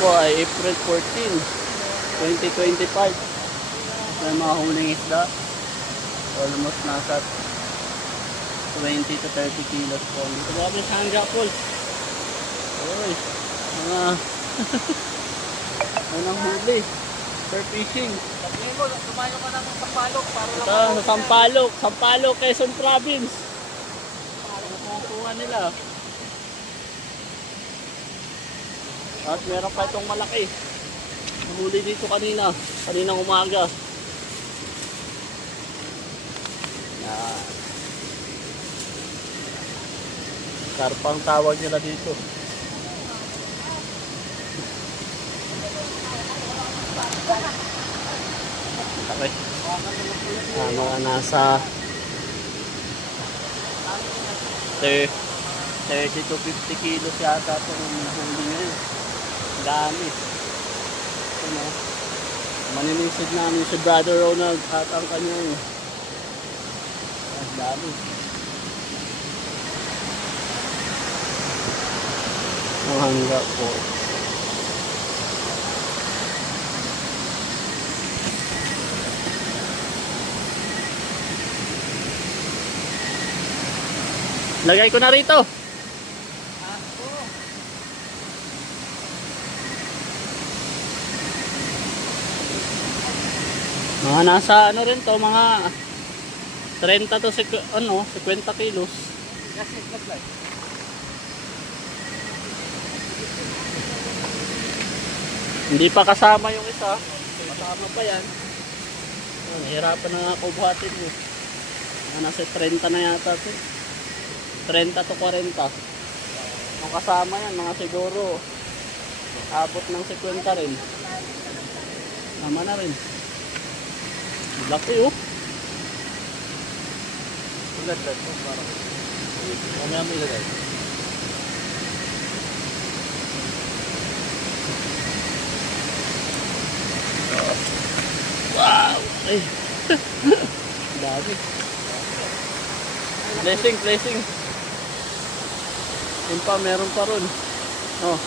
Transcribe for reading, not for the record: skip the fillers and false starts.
po ay April 14, 2025. May mga huling isda. Almost nasa 20 to 30 kilos po. Dito po kami sa Hangga Falls. Uy, mga unang huli. Surf fishing. Sabihin mo, tumayo ka ng Sampalok para Ito, sa Sampalok. Sampalok, Quezon Province. Ano kukuha nila? At meron pa itong malaki. Nahuli dito kaninang umaga. Yan. Karpang tawag nila dito. Okay. Mga nasa 30 to 50 kilos yata itong huli ngayon. Dami. Ano? Maninisid namin si Brother Ronald at ang kanyang dami. Ang Hangga po. Lagay ko na rito. Mga nasa ano rin to, mga 30 to 50 kilos. Hindi pa kasama yung isa. Kasama pa yan. Nahirapan na nga ako buhatin mo. Nasa 30 na yata ito. 30 to 40. Kung kasama yan, mga siguro abot ng 50 rin. Tama na rin. Laki oh. Ulat-lat oh, parang. Mamaya mo ilagay. Wow! Ay! Dami. Blessing. Yun pa, meron pa ron. Oh.